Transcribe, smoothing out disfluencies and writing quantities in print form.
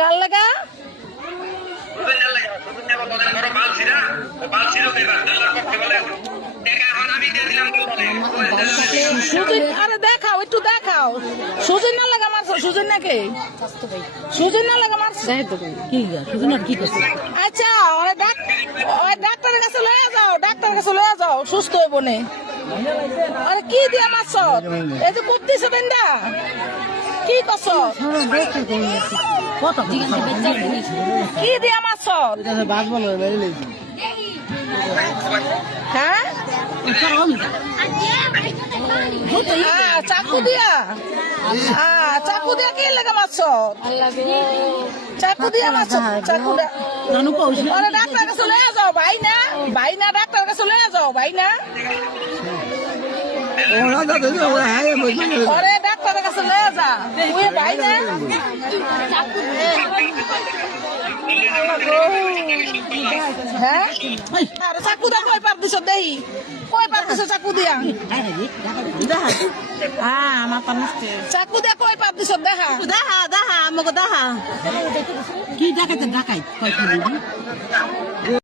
কার লাগা আরে দেখাও একটু দেখাও সুজিন না লাগা মারছো সুজিন নাকি সুজিন না লাগা মারছো কি করছে আচ্ছা ওই ডাক্তারের কাছে লয়ে যাও ডাক্তারের কাছে লয়ে যাও সুস্থ হইব নে আরে কি দিয়া মারছো এই যে করতেছে বেন্দা কি করছো কি দিয়া মারছো হ্যাঁ চাকু দিয়া চাকু দিয়া কি লেগে মারছো চাকু দিয়া মারছো চাকুটা ডাক্তার কাছে লয়ে যাও ভাই না ডাক্তার কাছে লয়ে যাও ভাই না ওরে ডাক্তারের কাছে লয়ে যা তুই ভাই না হ্যাঁ আরে চাকু দা কই পার দিছ দেহি কই পার দিছ চাকু দিয়া আমার পারছে চাকু দিয়া কই পার দিছ দেখা দেখা আমাকে দেখা কি দেখাইতে দেখাই কই